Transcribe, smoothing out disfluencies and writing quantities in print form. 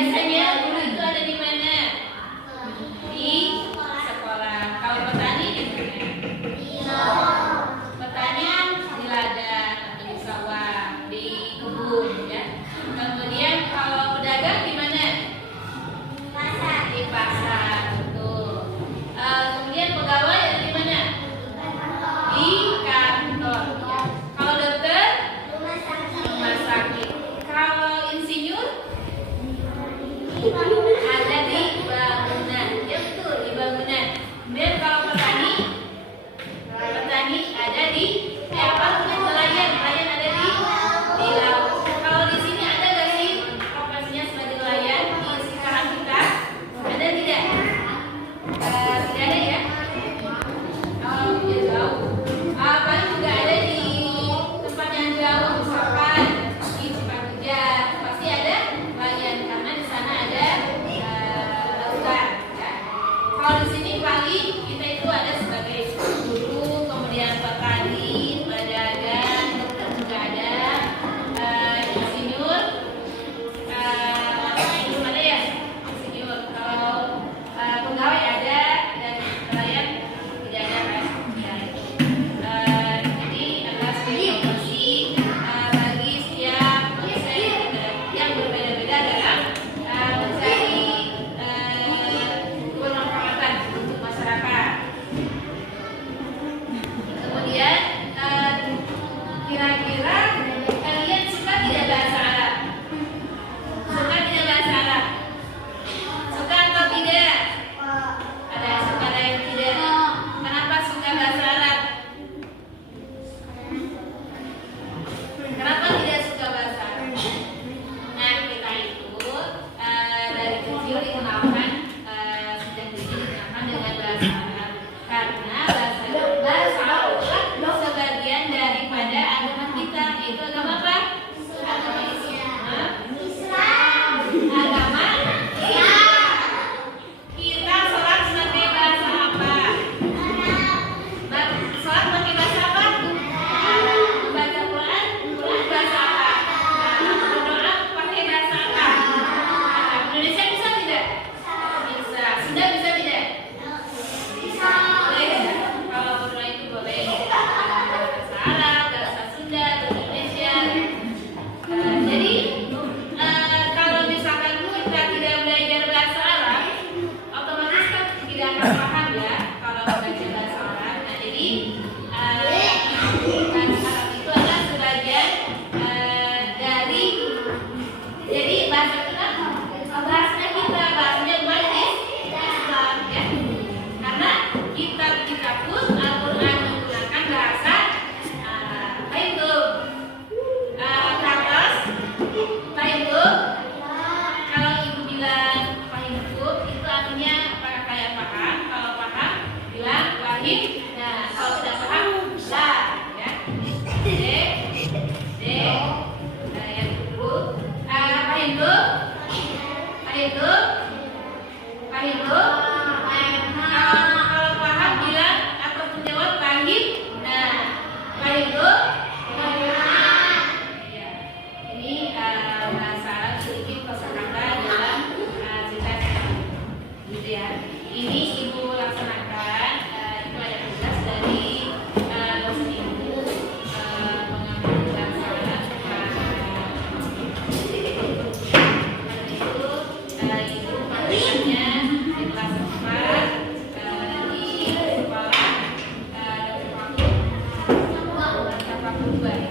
Biasanya guru itu ada di mana? Di sekolah. Kalau petani di mana? Petani di ladang atau di sawah, di kebun, ya. Kemudian kalau pedagang di mana? Di pasar, betul. Kemudian pegawai ada di mana? Di kantor, ya. Kalau dokter? Rumah sakit. Kalau insinyur? Ada di bangunan, ya betul, di bangunan. Kemudian kalau petani ada di nelayan ada di laut. Kalau di sini ada nggak sih profesinya sebagai nelayan di sekitar kita? Ada tidak? Tidak ada ya? Oh, ya jauh. Paling juga ada di tempat yang jauh, misalkan di Cipatujah, pasti ada nelayan karena di sana ada lautan. Ya. Kalau di sini paling kita itu ada sebagai guru, kemudian petani, pedagang, dokter juga ada, insinyur, belum ada ya insinyur. Kalau pegawai ada dan nelayan tidak ada kan? Ini adalah sebagai opsi bagi setiap dosen yang berbeda-beda dalam mencari bermanfaatan untuk masyarakat. Kemudian kira-kira kalian suka tidak bahasa Arab? Suka tidak bahasa Arab? Suka atau tidak? Ada yang suka, ada yang tidak. Kenapa suka bahasa Arab? Kenapa tidak suka bahasa Arab? Nah, kita itu dari kecil dikenalkan, sejak dini dikenalkan dengan bahasa Arab. Karena bahasa Arab adalah sebagian daripada agama kita. Yaitu agama apa? Agama Islam. Agama Islam. Kita sholat pakai bahasa apa? Sholat pakai bahasa apa? Baca Quran bahasa apa? Berdoa pakai bahasa apa? Indonesia bisa tidak? Bisa. Sunda bisa tidak? Bisa. Boleh ya? Kalau berdoa itu boleh. Bahasa Arab, bahasa Sunda, bahasa Indonesia. Jadi kalau misalkan kita tidak belajar bahasa Arab, otomatis kan tidak akan paham ya kalau belajar bahasa Arab. Nah, jadi bahasa Arab itu adalah sebagian dari, jadi bahasa kita, bahasanya umat Islam, ya. Karena kita pun Al-Quran menggunakan bahasa Arab. Baik tuh. Terus, baik tuh. Kalau ibu bilang pahim tuh, itu artinya apakah kalian paham? Kalau paham, bilang pahim. Nah, kalau tidak paham, lah, ya. Yang dulu. Pahim tuh? Pahim tuh? Pahim tuh? Kalau paham bilang ataupun jawab pahim. Nah, pahim tuh? Ya. Ini bahasa Arab sedikit kosakata dalam cerita gitu ya. Ini ibu laksanakan, itu ada tugas dari dosen ibu mengambil bahasa Arab. Ibu praktekannya di kelas 4 di sekolah Dr. Fakul 2 ya.